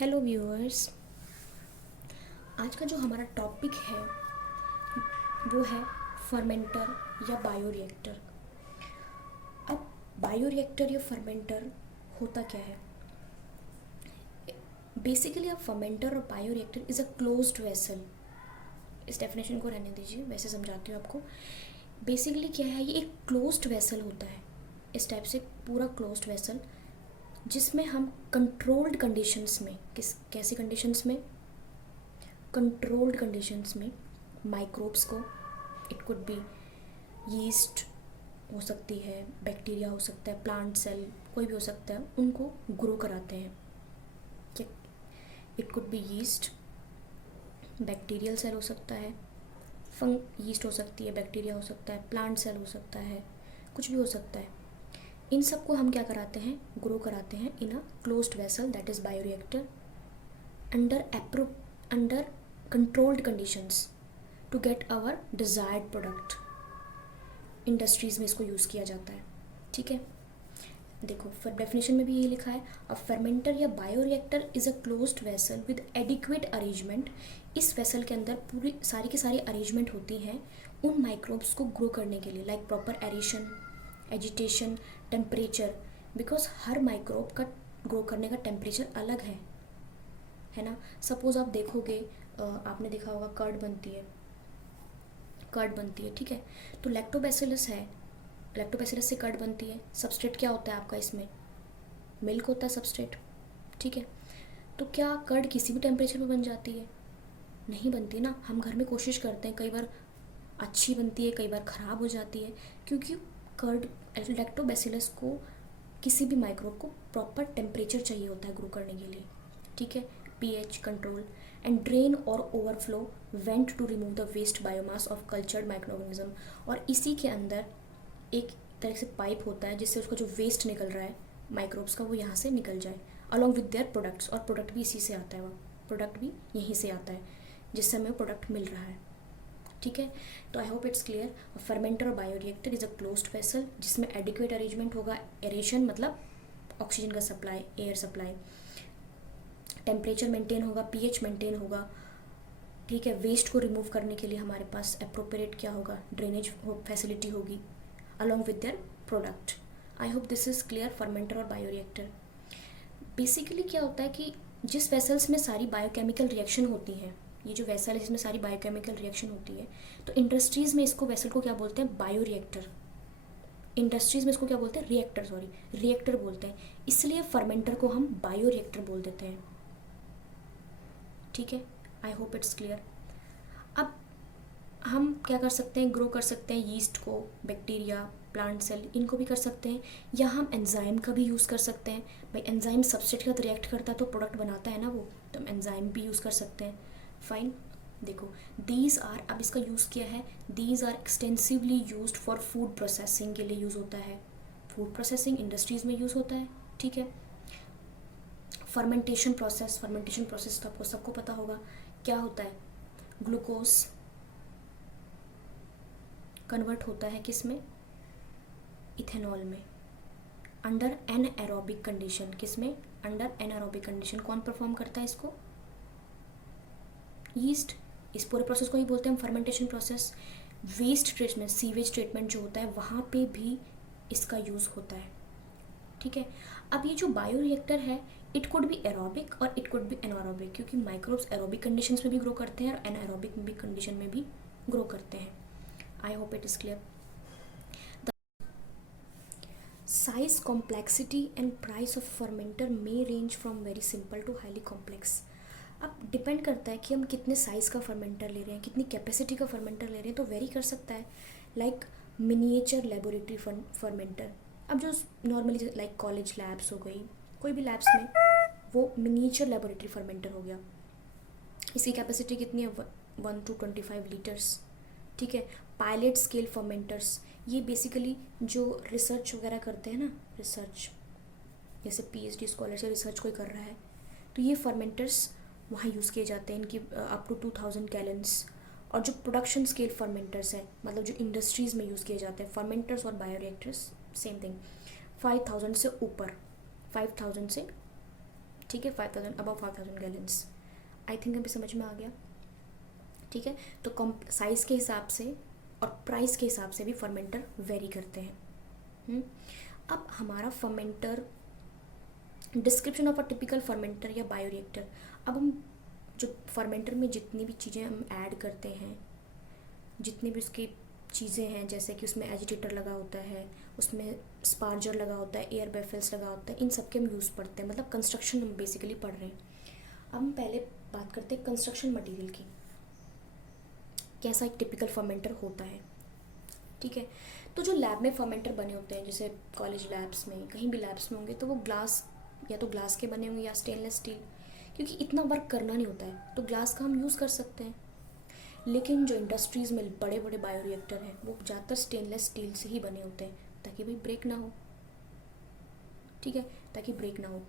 Hello viewers. आज का जो हमारा टॉपिक है वो है फर्मेंटर या बायोरिएक्टर। अब बायोरिएक्टर या फर्मेंटर होता क्या है? बेसिकली अब फर्मेंटर और bioreactor is a closed vessel. इस डेफिनेशन को रहने दीजिए, वैसे समझाती हूँ आपको। बेसिकली क्या है, ये एक क्लोज्ड वेसल होता है, इस टाइप से पूरा क्लोज्ड वेसल, जिसमें हम कंट्रोल्ड कंडीशंस में, कैसी कंडीशंस में? कंट्रोल्ड कंडीशंस में माइक्रोब्स को, इट कुड बी यीस्ट हो सकती है, बैक्टीरिया हो सकता है, प्लांट सेल कोई भी हो सकता है, उनको ग्रो कराते हैं। It could be yeast, bacterial cell हो सकता है, यीस्ट हो सकती है, बैक्टीरिया हो सकता है, प्लांट सेल हो सकता है, कुछ भी हो सकता है। इन सबको हम क्या कराते हैं? ग्रो कराते हैं in a closed vessel, that is bioreactor, under controlled conditions to get our desired product. Industries में इसको यूज़ किया जाता है। ठीक है, देखो फिर डेफिनेशन में भी यही लिखा है, अ फर्मेंटर या bioreactor is a closed vessel with adequate arrangement. इस वेसल के अंदर पूरी सारी की सारी अरेंजमेंट होती हैं उन माइक्रोब्स को ग्रो करने के लिए, like proper aeration, agitation, temperature, because her microbe का ग्रो करने का टेम्परेचर अलग है ना। सपोज आप देखोगे, आपने देखा होगा कर्ड बनती है, ठीक है, तो लैक्टोबैसिलस है, लैक्टोबैसिलस से कर्ड बनती है। सबस्ट्रेट क्या होता है आपका इसमें? मिल्क होता है सबस्ट्रेट, ठीक है। तो क्या कर्ड किसी भी टेम्परेचर में बन जाती है? नहीं बनती ना। हम घर में कोशिश करते हैं, कई बार अच्छी बनती है, कई बार ख़राब हो जाती है, क्योंकि कर्ड, लैक्टोबैसिलस को, किसी भी माइक्रोब को प्रॉपर टेम्परेचर चाहिए होता है ग्रो करने के लिए, ठीक है। पीएच कंट्रोल एंड ड्रेन और overflow vent to remove the waste biomass of cultured microorganism. और इसी के अंदर एक तरह से पाइप होता है जिससे उसका जो वेस्ट निकल रहा है माइक्रोब्स का, वो यहाँ से निकल जाए अलॉन्ग विद देयर प्रोडक्ट्स। और प्रोडक्ट भी इसी से आता है, वो प्रोडक्ट भी यहीं से आता है जिससे हमें प्रोडक्ट मिल रहा है, ठीक है। तो I hope it's clear. Fermenter और bioreactor is a closed vessel जिसमें एडिक्वेट अरेंजमेंट होगा, एरेशन मतलब ऑक्सीजन का supply, air supply, temperature maintain होगा, पीएच मेंटेन होगा, ठीक है। वेस्ट को रिमूव करने के लिए हमारे पास अप्रोप्रिएट क्या होगा, ड्रेनेज फैसिलिटी होगी along with their product. I hope this is clear, fermenter और बायोरिएक्टर। बेसिकली क्या होता है कि जिस वेसल्स में सारी बायोकेमिकल रिएक्शन होती हैं, ये जो वेसल है जिसमें सारी बायोकेमिकल रिएक्शन होती है, तो इंडस्ट्रीज़ में इसको वेसल को क्या बोलते हैं? बायोरिएक्टर। इंडस्ट्रीज़ में इसको क्या बोलते हैं? रिएक्टर, सॉरी, रिएक्टर बोलते हैं। इसलिए फर्मेंटर को हम बायोरिएक्टर बोल देते हैं, ठीक है। आई होप इट्स क्लियर। अब हम क्या कर सकते हैं? ग्रो कर सकते हैं यीस्ट को, बैक्टीरिया, प्लांट सेल, इनको भी कर सकते हैं, या हम एंजाइम का भी यूज़ कर सकते हैं। भाई एंजाइम सबस्ट्रेट के साथ रिएक्ट करता है तो प्रोडक्ट बनाता है ना वो, तो हम एंजाइम भी यूज़ कर सकते हैं। फाइन, देखो दीज आर, अब इसका यूज़ किया है, these are extensively used for food processing के लिए यूज़ होता है, फूड प्रोसेसिंग इंडस्ट्रीज़ में यूज़ होता है, ठीक है। फर्मेंटेशन प्रोसेस, फर्मेंटेशन प्रोसेस तो आपको सबको पता होगा क्या होता है। ग्लूकोज कन्वर्ट होता है किस में? इथेनॉल में, अंडर एन एरोबिक कंडीशन। किस में? Under an aerobic condition. कौन परफॉर्म करता है इसको? यीस्ट। इस पूरे प्रोसेस को ही बोलते हैं हम fermentation process. Waste treatment, sewage treatment जो होता है वहाँ पे भी इसका यूज़ होता है, ठीक है। अब ये जो बायोरिएक्टर है, इट कुड बी एरोबिक और इट कुड बी एनारोबिक, क्योंकि माइक्रोब्स एरोबिक कंडीशंस में भी ग्रो करते हैं और एनारोबिक में भी कंडीशन में भी ग्रो करते हैं। I hope it is clear. Size, complexity and price of fermenter may range from very simple to highly complex. अब डिपेंड करता है कि हम कितने साइज़ का फर्मेंटर ले रहे हैं, कितनी कैपेसिटी का फर्मेंटर ले रहे हैं, तो वेरी कर सकता है। लाइक मिनिएचर लेबोरेटरी फर्मेंटर, अब जो नॉर्मली लाइक कॉलेज लैब्स हो गई, कोई भी लैब्स में, वो मिनिएचर लेबोरेटरी फर्मेंटर हो गया। इसकी कैपेसिटी कितनी है? 1 to 25 लीटर्स, ठीक है। पायलट स्केल फर्मेंटर्स, ये बेसिकली जो रिसर्च वगैरह करते हैं ना, रिसर्च जैसे पीएचडी स्कॉलर से रिसर्च कोई कर रहा है, तो ये फर्मेंटर्स वहाँ यूज़ किए जाते हैं, इनकी अप टू 2000 गैलन्स। और जो प्रोडक्शन स्केल फर्मेंटर्स हैं, मतलब जो इंडस्ट्रीज़ में यूज़ किए जाते हैं, फर्मेंटर्स और बायोरिएक्टर्स सेम थिंग, 5000 से ऊपर, 5000 से ठीक है, 5000 अबव 5000 गैलन्स। आई थिंक अभी समझ में आ गया। ठीक है, तो कम साइज़ के हिसाब से और प्राइस के हिसाब से भी फर्मेंटर वेरी करते हैं। अब हमारा fermenter, description of a typical fermenter या बायोरिएक्टर। अब हम जो फर्मेंटर में जितनी भी चीज़ें हम ऐड करते हैं, जितनी भी उसकी चीज़ें हैं, जैसे कि उसमें एजिटेटर लगा होता है, उसमें स्पार्जर लगा होता है, एयर बेफल्स लगा होता है, इन सब के हम यूज़ पढ़ते हैं, मतलब कंस्ट्रक्शन हम बेसिकली पढ़ रहे हैं। अब हम पहले बात करते हैं कंस्ट्रक्शन मटेरियल की, कैसा एक टिपिकल फर्मेंटर होता है। ठीक है, तो जो लैब में फर्मेंटर बने होते हैं, जैसे कॉलेज लैब्स में, कहीं भी लैब्स में होंगे, तो वो ग्लास, या तो ग्लास के बने होंगे या स्टेनलेस स्टील, क्योंकि इतना वर्क करना नहीं होता है तो ग्लास का हम यूज़ कर सकते हैं। लेकिन जो इंडस्ट्रीज़ में बड़े बड़े बायोरिएक्टर हैं वो ज़्यादातर स्टेनलेस स्टील से ही बने होते हैं, ताकि भाई ब्रेक ना हो। ठीक है, ताकि ब्रेक ना हो।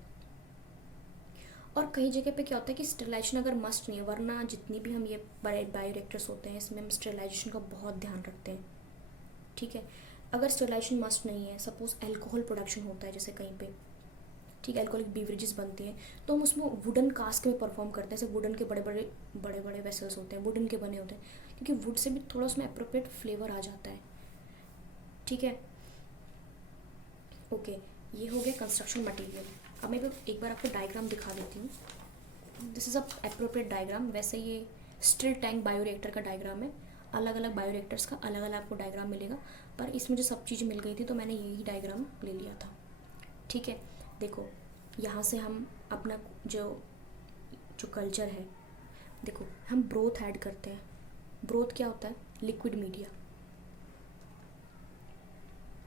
और कई जगह पे क्या होता है कि स्टेरिलाइजेशन अगर मस्ट नहीं है, वरना जितनी भी हम ये बड़े बायोरिएक्टर्स होते हैं इसमें हम स्टेरिलाइजेशन का बहुत ध्यान रखते हैं। ठीक है, अगर स्टेरिलाइजेशन मस्ट नहीं है, सपोज अल्कोहल प्रोडक्शन होता है जैसे कहीं पे, ठीक है, अल्कोहलिक बीवरेजेस बनती हैं, तो हम उसमें वुडन कास्क में परफॉर्म करते हैं। जैसे वुडन के बड़े बड़े वेसल्स होते हैं, वुडन के बने होते हैं, क्योंकि वुड से भी थोड़ा उसमें अप्रोप्रिएट फ्लेवर आ जाता है। ठीक है, ओके, ये हो गया कंस्ट्रक्शन मटेरियल। अब मैं एक बार आपको डायग्राम दिखा देती हूँ। This is a appropriate diagram. वैसे ये स्टिर टैंक बायोरिएक्टर का डायग्राम है। अलग अलग बायोरिएक्टर्स का अलग अलग आपको डायग्राम मिलेगा, पर इसमें जो सब चीज़ मिल गई थी तो मैंने यही डायग्राम ले लिया था। ठीक है, देखो यहाँ से हम अपना जो जो कल्चर है, देखो हम ब्रोथ ऐड करते हैं। ब्रोथ क्या होता है? Liquid media.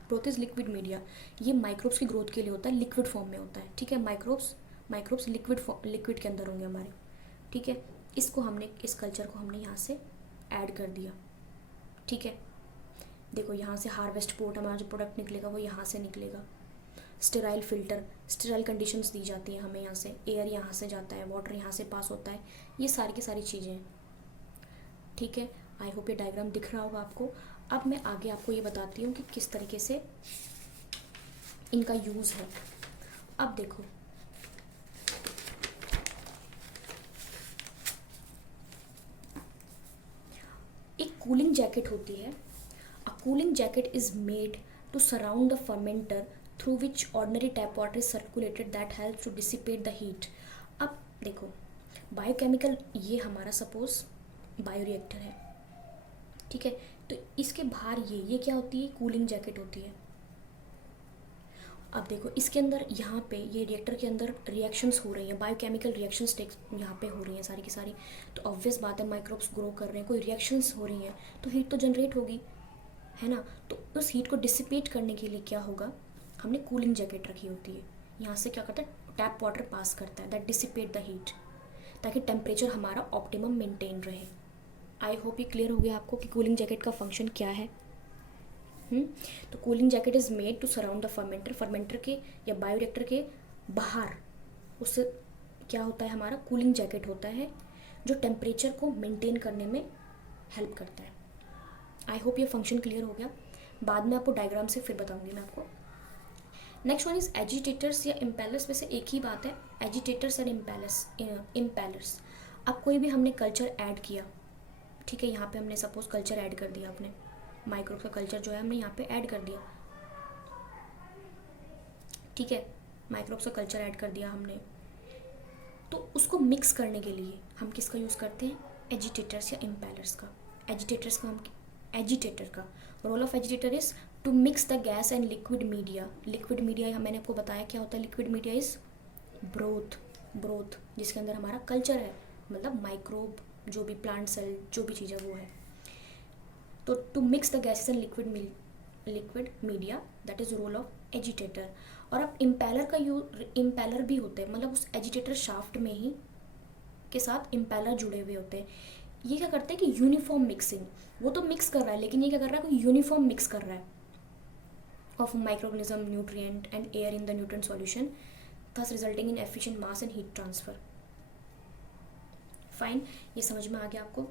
Growth is liquid media. ये माइक्रोब्स की ग्रोथ के लिए होता है, लिक्विड फॉर्म में होता है। ठीक है, माइक्रोब्स लिक्विड के अंदर होंगे हमारे। ठीक है, इसको हमने, इस कल्चर को हमने यहाँ से ऐड कर दिया। ठीक है, देखो यहाँ से हार्वेस्ट पोर्ट, हमारा जो प्रोडक्ट निकलेगा वो यहाँ से निकलेगा। स्टेराइल फिल्टर, स्टेराइल कंडीशंस दी जाती हैं हमें यहाँ से, एयर यहाँ से जाता है, वाटर यहाँ से पास होता है, ये सारी की सारी चीज़ें हैं। ठीक है, आई होप ये डायग्राम दिख रहा होगा आपको। अब मैं आगे आपको ये बताती हूँ कि किस तरीके से इनका यूज़ है। अब देखो, एक कूलिंग जैकेट होती है। A cooling jacket is made to surround the fermenter through which ordinary tap water is circulated that help to dissipate the heat. अब देखो, बायोकेमिकल, ये हमारा सपोज बायोरिएक्टर है। ठीक है, तो इसके बाहर ये क्या होती है? कूलिंग जैकेट होती है। अब देखो इसके अंदर, यहाँ पे ये रिएक्टर के अंदर रिएक्शंस हो रही हैं, बायोकेमिकल रिएक्शंस यहाँ पे हो रही हैं सारी की सारी। तो ऑब्वियस बात है, माइक्रोब्स ग्रो कर रहे हैं, कोई रिएक्शंस हो रही हैं तो हीट तो जनरेट होगी, है ना। तो उस हीट को डिसिपेट करने के लिए क्या होगा, हमने कूलिंग जैकेट रखी होती है। यहाँ से क्या करता है, टैप वाटर पास करता है, दैट डिसिपेट द हीट, ताकि टेम्परेचर हमारा ऑप्टिमम मेंटेन रहे। आई होप ये क्लियर हो गया आपको कि कूलिंग जैकेट का फंक्शन क्या है। तो cooling jacket is made to surround the fermenter के या बायोरिएक्टर के बाहर, उससे क्या होता है, हमारा कूलिंग जैकेट होता है जो टेम्परेचर को मेंटेन करने में हेल्प करता है। आई होप ये फंक्शन क्लियर हो गया। बाद में आपको डायग्राम से फिर बताऊंगी मैं आपको। नेक्स्ट वन इज एजिटेटर्स या इम्पेलर्स। वैसे एक ही बात है, एजिटेटर्स एंड इम्पेलर्स। अब कोई भी हमने कल्चर ऐड किया, ठीक है, यहाँ पे हमने सपोज कल्चर ऐड कर दिया, अपने माइक्रोब का कल्चर जो है हमने यहाँ पे ऐड कर दिया। ठीक है, माइक्रोब्स का कल्चर ऐड कर दिया हमने, तो उसको मिक्स करने के लिए हम किसका यूज़ करते हैं? एजिटेटर्स या इम्पेलर्स का। एजिटेटर का role of agitator is to mix the gas and liquid media. Liquid media मैंने आपको बताया क्या होता है। लिक्विड मीडिया इज ब्रोथ जिसके अंदर हमारा कल्चर है, मतलब माइक्रोब, जो भी प्लांट सेल, जो भी चीज़ है वो है। तो to mix the gases and liquid media, that is role of agitator. और अब इम्पेलर भी होते हैं, मतलब उस एजिटेटर शाफ्ट में ही के साथ इम्पेलर जुड़े हुए होते हैं। ये क्या करते हैं कि यूनिफॉर्म मिक्सिंग, वो तो मिक्स कर रहा है, लेकिन ये क्या कर रहा है, कोई यूनिफॉर्म मिक्स कर रहा है of microorganism, nutrient and air in the nutrient solution, thus resulting in efficient mass and heat transfer. Fine, ये समझ में आ गया आपको।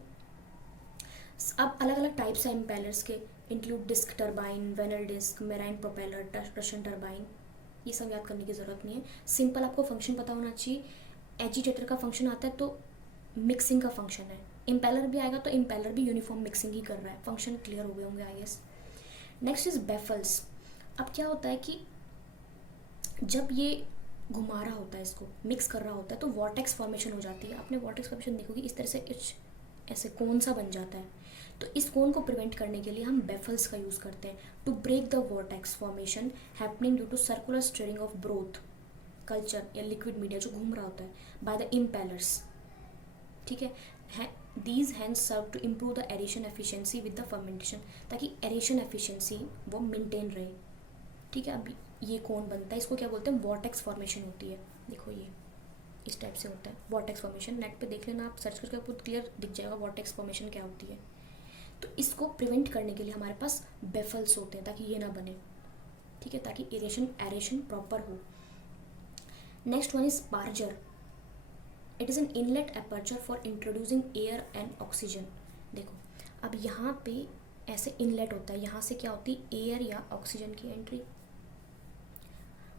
अब अलग अलग टाइप्स हैं इम्पेलर्स के, include disc turbine, vaned disc, marine propeller, Rushton turbine. ये सब याद करने की ज़रूरत नहीं है, सिंपल आपको फंक्शन पता होना चाहिए। एजिटेटर का फंक्शन आता है तो मिक्सिंग का फंक्शन है, इम्पेलर भी आएगा तो इम्पेलर भी यूनिफॉर्म मिक्सिंग ही कर रहा है। फंक्शन क्लियर हो गए होंगे I guess. Next is baffles. अब क्या होता है कि जब ये घुमा रहा होता है, इसको मिक्स कर रहा होता है, तो वॉर्टेक्स फॉर्मेशन हो जाती है। आपने वॉर्टेक्स फॉर्मेशन देखोगे इस तरह से ऐसे कोन सा बन जाता है। तो इस कोन को प्रिवेंट करने के लिए हम बेफल्स का यूज़ करते हैं to break the vortex formation happening due to circular stirring of broth culture या लिक्विड मीडिया जो घूम रहा होता है बाय द इम्पेलर्स। ठीक है, these hand serve to improve the aeration efficiency with the fermentation, ताकि एरेशन एफिशिएंसी वो मेंटेन रहे। ठीक है, अब ये कौन बनता है, इसको क्या बोलते हैं, वॉर्टेक्स फॉर्मेशन होती है। देखो ये इस टाइप से होता है वॉर्टेक्स फॉर्मेशन। नेट पे देख लेना आप, सर्च करके आपको क्लियर दिख जाएगा वॉर्टेक्स फॉर्मेशन क्या होती है। तो इसको प्रिवेंट करने के लिए हमारे पास बेफल्स होते हैं ताकि ये ना बने। ठीक है, ताकि एरेशन प्रॉपर हो। Next one is sparger. It is an inlet aperture for introducing air and oxygen. देखो अब यहाँ पे ऐसे इनलेट होता है, यहाँ से क्या होती है, एयर या ऑक्सीजन की एंट्री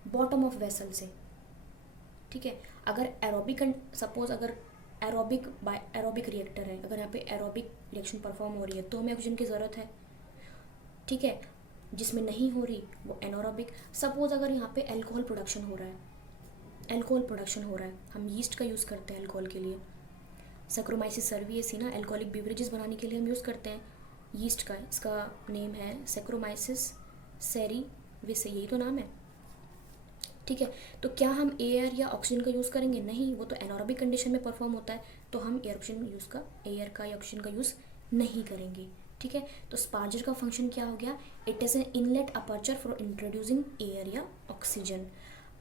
बॉटम ऑफ वेसल से। ठीक है, अगर एरोबिक सपोज अगर एरोबिक रिएक्टर है, अगर यहाँ पे एरोबिक रिएक्शन परफॉर्म हो रही है तो हमें ऑक्सीजन की ज़रूरत है। ठीक है, जिसमें नहीं हो रही वो एनोरोबिक। सपोज अगर यहाँ पे अल्कोहल प्रोडक्शन हो रहा है, हम यीस्ट का यूज़ करते हैं अल्कोहल के लिए। सैक्रोमाइसिस सर्विएसी ना, अल्कोहलिक बेवरेजेस बनाने के लिए हम यूज़ करते हैं यीस्ट का। इसका नेम है सैक्रोमाइसिस सेरिविसे, यही तो नाम है। ठीक है, तो क्या हम एयर या ऑक्सीजन का यूज़ करेंगे, नहीं, वो तो एनोरोबिक कंडीशन में परफॉर्म होता है, तो हम एयर का या ऑक्सीजन का यूज़ नहीं करेंगे। ठीक है, तो स्पार्जर का फंक्शन क्या हो गया, it is an inlet aperture for introducing air या oxygen.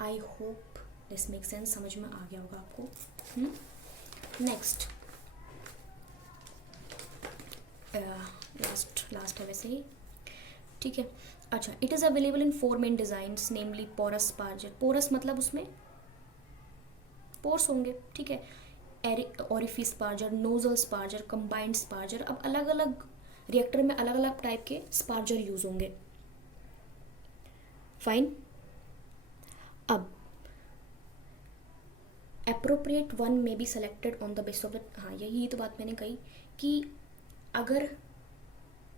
I hope this make sense, समझ में आ गया होगा आपको। नेक्स्ट लास्ट है वैसे ही। ठीक है, अच्छा, it is available in 4 main designs namely porous sparger. Porous मतलब उसमें पोर्स होंगे। ठीक है, orifice sparger, nozzle sparger, combined sparger. अब अलग अलग रिएक्टर में अलग अलग टाइप के स्पार्जर यूज होंगे। फाइन, अब appropriate one may be selected on the base of the, हाँ यही तो बात मैंने कही कि अगर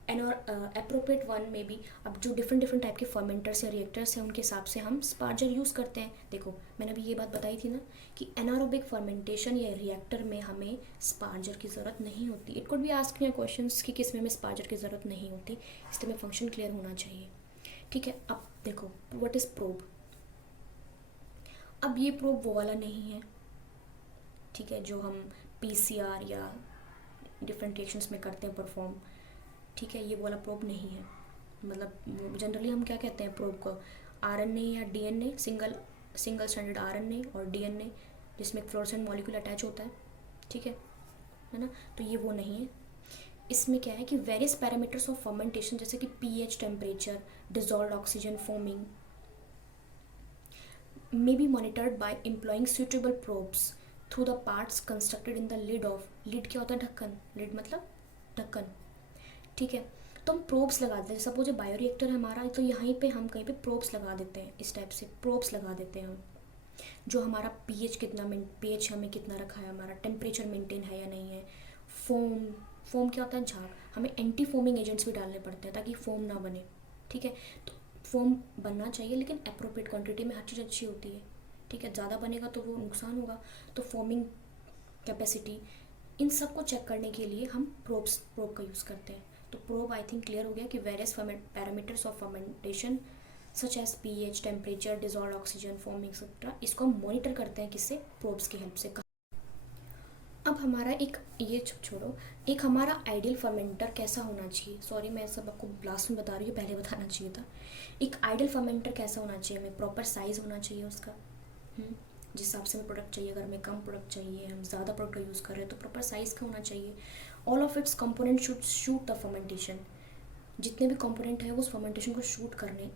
अप्रोप्रिएट वन में भी, अब जो डिफरेंट टाइप के फर्मेंटर्स या रिएक्टर्स हैं उनके हिसाब से हम स्पार्जर यूज़ करते हैं। देखो मैंने अभी ये बात बताई थी ना कि एनारोबिक फर्मेंटेशन या रिएक्टर में हमें स्पार्जर की ज़रूरत नहीं होती। इट कुड बी आस्क में क्वेश्चंस कि किस में हमें स्पार्जर की ज़रूरत नहीं होती, इसलिए हमें फंक्शन क्लियर होना चाहिए। ठीक है, अब देखो व्हाट इज़ प्रोब। अब ये प्रोब वो वाला नहीं है, ठीक है, जो हम PCR या डिफरेंट रिएक्शंस में करते हैं परफॉर्म। ठीक है, ये वाला प्रोब नहीं है। मतलब जनरली हम क्या कहते हैं प्रोब को, RNA या DNA, सिंगल स्टैंडर्ड RNA और DNA जिसमें एक फ्लोरोसेंट मॉलिक्यूल अटैच होता है। ठीक है ना, तो ये वो नहीं है। इसमें क्या है कि वेरियस पैरामीटर्स ऑफ फर्मेंटेशन जैसे कि pH, temperature, dissolved oxygen, foaming may be monitored by employing suitable probes through the parts constructed in the lid of, lid क्या होता है, ढक्कन, lid मतलब ढक्कन। ठीक है, तो हम प्रोब्स लगा देते हैं। सपोज बायो रिएक्टर है हमारा, तो यहाँ पे हम कहीं पे प्रोब्स लगा देते हैं, इस टाइप से प्रोब्स लगा देते हैं हम, जो हमारा pH हमें कितना रखा है, हमारा टेम्परेचर मेंटेन है या नहीं है। फोम क्या होता है, झाग। हमें एंटी फोमिंग एजेंट्स भी डालने पड़ते हैं ताकि फोम ना बने। ठीक है, तो फोम बनना चाहिए लेकिन अप्रोप्रिएट क्वांटिटी में, हर चीज़ अच्छी होती है। ठीक है, ज़्यादा बनेगा तो वो नुकसान होगा। तो फोमिंग कैपेसिटी, इन सब को चेक करने के लिए हम प्रोब का यूज़ करते हैं। तो प्रोब आई थिंक क्लियर हो गया कि various parameters of fermentation such as pH, temperature, dissolved oxygen, foaming etcetera, इसको हम मॉनिटर करते हैं किससे, प्रोब्स की हेल्प से। अब हमारा एक ये छोड़ो, एक हमारा आइडियल फर्मेंटर कैसा होना चाहिए। सॉरी मैं सब आपको लास्ट में बता रही हूँ, पहले बताना चाहिए था। एक आइडियल फर्मेंटर कैसा होना चाहिए, हमें प्रॉपर साइज़ होना चाहिए उसका, जिस हिसाब से हमें प्रोडक्ट चाहिए। अगर हमें कम प्रोडक्ट चाहिए, हम ज़्यादा प्रोडक्ट का यूज़ कर रहे हैं, तो प्रॉपर साइज़ का होना चाहिए। All of its component should shoot the fermentation, जितने भी कंपोनेंट है वो उस फर्मेंटेशन को शूट करने,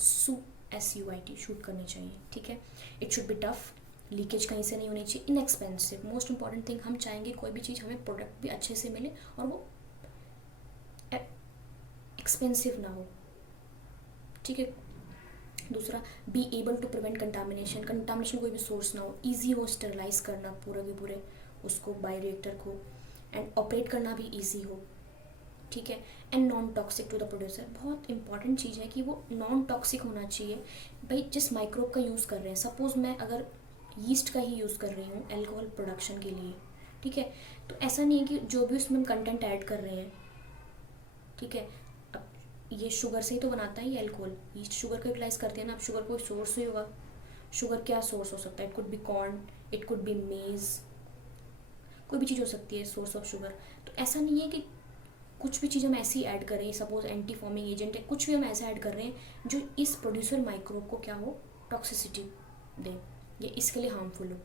SUIT शूट करने चाहिए। ठीक है, it should be tough, leakage कहीं से नहीं होनी चाहिए, इनएक्सपेंसिव। मोस्ट इंपॉर्टेंट थिंग, हम चाहेंगे कोई भी चीज़ हमें प्रोडक्ट भी अच्छे से मिले और वो एक्सपेंसिव ना हो। ठीक है, दूसरा, be able to prevent contamination, contamination कोई भी सोर्स ना हो, ईजी हो स्टेरलाइज करना पूरा के पूरे उसको बायोरिएक्टर को, एंड ऑपरेट करना भी ईजी हो, ठीक है। And non toxic to the producer, बहुत इंपॉर्टेंट चीज़ है कि वो नॉन टॉक्सिक होना चाहिए। भाई जिस माइक्रोब का यूज़ कर रहे हैं, सपोज मैं अगर यीस्ट का ही यूज़ कर रही हूँ एल्कोहल प्रोडक्शन के लिए, ठीक है, तो ऐसा नहीं है कि जो भी उसमें हम कंटेंट ऐड कर रहे हैं, ठीक है, अब ये शुगर से ही तो बनाता है ये एल्कोहल, यीस्ट शुगर को यूटिलाइज करते हैं ना। अब शुगर कोई सोर्स ही होगा, शुगर क्या सोर्स हो सकता है, it could B corn, it could B मेज, कोई भी चीज़ हो सकती है सोर्स ऑफ शुगर। तो ऐसा नहीं है कि कुछ भी चीज़ हम ऐसी ऐड कर रहे हैं, सपोज एंटी फॉर्मिंग एजेंट है, कुछ भी हम ऐसा ऐड कर रहे हैं जो इस प्रोड्यूसर माइक्रोब को क्या हो, टॉक्सिसिटी दे, ये इसके लिए हार्मफुल हो।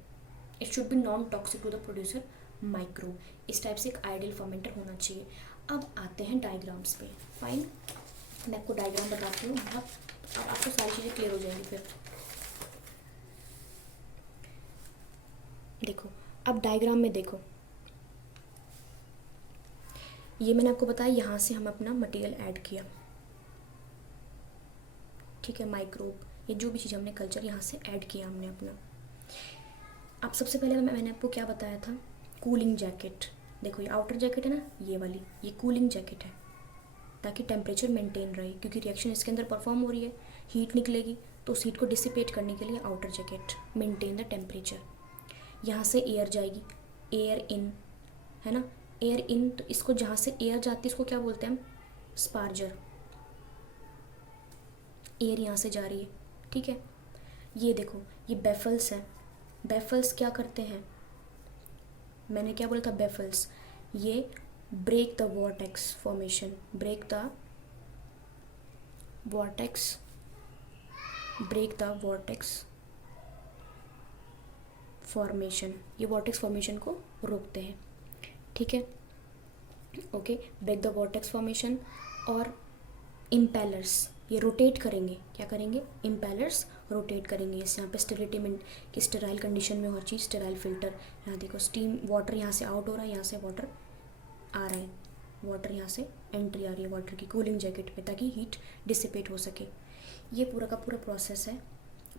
It should be non toxic to the producer microbe. इस टाइप से एक आइडियल फर्मेंटर होना चाहिए। अब आते हैं डायग्राम्स पे। फाइन, मैं आपको डायग्राम बताती हूँ, बहुत अब आपको सारी चीज़ें क्लियर हो जाएंगी। फिर देखो, अब डायग्राम में देखो, ये मैंने आपको बताया, यहाँ से हम अपना मटेरियल ऐड किया, ठीक है, माइक्रोब, ये जो भी चीज़ हमने कल्चर यहाँ से ऐड किया हमने अपना। अब सबसे पहले मैंने आपको क्या बताया था, कूलिंग जैकेट। देखो ये आउटर जैकेट है ना, ये वाली, ये कूलिंग जैकेट है ताकि टेम्परेचर मेंटेन रहे, क्योंकि रिएक्शन इसके अंदर परफॉर्म हो रही है, हीट निकलेगी, तो उस हीट को डिसिपेट करने के लिए outer jacket, maintain the temperature. यहाँ से एयर जाएगी, एयर इन, है ना, एयर इन, तो इसको जहाँ से एयर जाती है इसको क्या बोलते हैं हम, स्पार्जर। एयर यहाँ से जा रही है, ठीक है। ये देखो, ये बेफल्स है। बेफल्स क्या करते हैं, मैंने क्या बोला था, बेफल्स, ये break the vortex formation, break the vortex, break the vortex formation, ये वॉर्टेक्स फॉर्मेशन को रोकते हैं, ठीक है, okay, break the vortex formation. और इम्पेलर्स, ये रोटेट करेंगे, क्या करेंगे, इम्पेलर्स रोटेट करेंगे। इस यहाँ पे स्टेरिलिटी में कि स्टेराइल कंडीशन में हर चीज़, स्टेराइल फिल्टर, यहाँ देखो स्टीम, वाटर यहाँ से आउट हो रहा है, यहाँ से वाटर आ रहा है, वाटर यहाँ से एंट्री आ रही है वाटर की कूलिंग जैकेट में, ताकि हीट डिसिपेट हो सके। ये पूरा का पूरा प्रोसेस है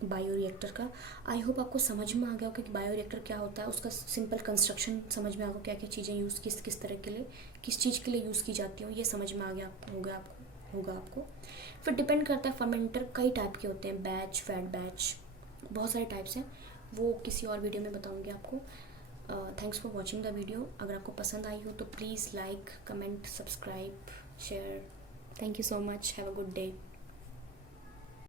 बायोरिएक्टर का। आई होप आपको समझ में आ गया होगा कि बायोरिएक्टर क्या होता है, उसका सिंपल कंस्ट्रक्शन समझ में आ गया, क्या क्या चीज़ें यूज़ किस तरह के लिए, किस चीज़ के लिए यूज़ की जाती हैं, ये समझ में आ गया होगा आपको। फिर डिपेंड करता है, फर्मेंटर कई टाइप के होते हैं, बैच, फैट बैच, बहुत सारे टाइप्स हैं, वो किसी और वीडियो में बताऊंगी आपको। Thanks for watching the video. अगर आपको पसंद आई हो तो please like, comment, subscribe, share. Thank you so much, have a good day.